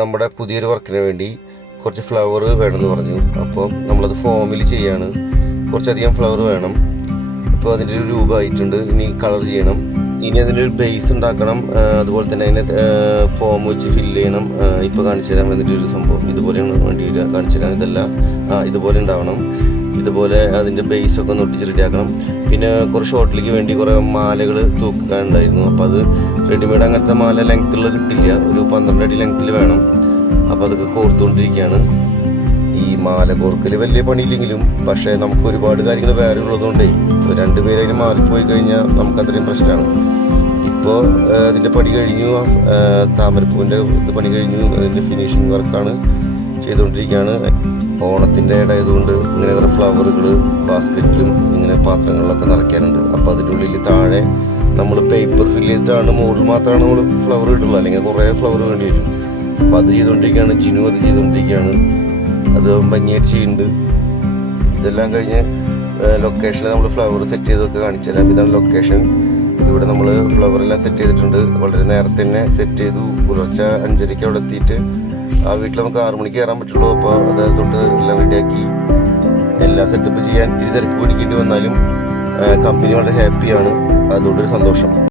നമ്മുടെ പുതിയൊരു വർക്കിന് വേണ്ടി കുറച്ച് ഫ്ലവർ വേണമെന്ന് പറഞ്ഞു. അപ്പോൾ നമ്മളത് ഫോമിൽ ചെയ്യാണ്. കുറച്ചധികം ഫ്ലവർ വേണം. ഇപ്പോൾ അതിൻ്റെ ഒരു രൂപമായിട്ടുണ്ട്. ഇനി കളർ ചെയ്യണം. ഇനി അതിൻ്റെ ഒരു ബേസ് ഉണ്ടാക്കണം. അതുപോലെ തന്നെ അതിനെ ഫോം വെച്ച് ഫില്ല് ചെയ്യണം. ഇപ്പോൾ കാണിച്ചു തരാൻ അതിൻ്റെ ഒരു സംഭവം ഇതുപോലെയാണ് വേണ്ടി വരിക. കാണിച്ചു തരാൻ ഇതല്ല, ഇതുപോലെ ഉണ്ടാവണം. ഇതുപോലെ അതിൻ്റെ ബേസൊക്കെ ഒന്ന് ഒട്ടിച്ച് റെഡിയാക്കണം. പിന്നെ കുറേ ഷോർട്ടിലേക്ക് വേണ്ടി കുറേ മാലകൾ തൂക്കാനുണ്ടായിരുന്നു. അപ്പോൾ അത് റെഡിമെയ്ഡ് അങ്ങനത്തെ മാല ലെങ്ത്തുള്ള കിട്ടില്ല. ഒരു 12 അടി ലെങ്ത്തിൽ വേണം. അപ്പോൾ അതൊക്കെ കോർത്തുകൊണ്ടിരിക്കുകയാണ്. ഈ മാല കോർക്കൽ വലിയ പണിയില്ലെങ്കിലും പക്ഷേ നമുക്ക് ഒരുപാട് കാര്യങ്ങൾ വേറെ ഉള്ളതുകൊണ്ടേ 2 പേര് അതിന് മാറിപ്പോയി കഴിഞ്ഞാൽ നമുക്കത്രയും പ്രശ്നമാണ്. ഇപ്പോൾ അതിൻ്റെ പണി കഴിഞ്ഞു. താമരപ്പൂവിൻ്റെ ഇത് പണി കഴിഞ്ഞു. അതിൻ്റെ ഫിനിഷിങ് വർക്കാണ് ചെയ്തുകൊണ്ടിരിക്കുകയാണ്. ഓണത്തിൻ്റെ ഇടയായതുകൊണ്ട് ഇങ്ങനെ കുറേ ഫ്ലവറുകൾ ബാസ്ക്കറ്റിലും ഇങ്ങനെ പാത്രങ്ങളിലൊക്കെ നിറയ്ക്കാനുണ്ട്. അപ്പോൾ അതിൻ്റെ ഉള്ളിൽ താഴെ നമ്മൾ പേപ്പർ ഫില്ല് ചെയ്തിട്ടാണ് മുകളിൽ മാത്രമാണ് നമ്മൾ ഫ്ലവർ ഇടുള്ളൂ. അല്ലെങ്കിൽ കുറേ ഫ്ലവർ വേണ്ടി വരും. അപ്പോൾ അത് ചെയ്തുകൊണ്ടിരിക്കുകയാണ്. ജിനു അത് ചെയ്തുകൊണ്ടിരിക്കുകയാണ്. അത് ഭംഗിയായിട്ട് ചെയ്യുന്നുണ്ട്. ഇതെല്ലാം കഴിഞ്ഞ് ലൊക്കേഷനിൽ നമ്മൾ ഫ്ലവർ സെറ്റ് ചെയ്തൊക്കെ കാണിച്ചു തരാം. ഇതാണ് ലൊക്കേഷൻ. ഇവിടെ നമ്മൾ ഫ്ലവറെല്ലാം സെറ്റ് ചെയ്തിട്ടുണ്ട്. വളരെ നേരത്തെ തന്നെ സെറ്റ് ചെയ്തു. പുലർച്ചെ 5:30 അവിടെ എത്തിയിട്ട് ആ വീട്ടിൽ നമുക്ക് 6 മണിക്ക് കയറാൻ പറ്റുള്ളൂ. അപ്പോൾ അതായത് തൊട്ട് എല്ലാം റെഡിയാക്കി എല്ലാ സെറ്റപ്പ് ചെയ്യാൻ ഇത്തിരി തിരക്ക് പിടിക്കേണ്ടി വന്നാലും കമ്പനി വളരെ ഹാപ്പിയാണ്. അതുകൊണ്ടൊരു സന്തോഷം.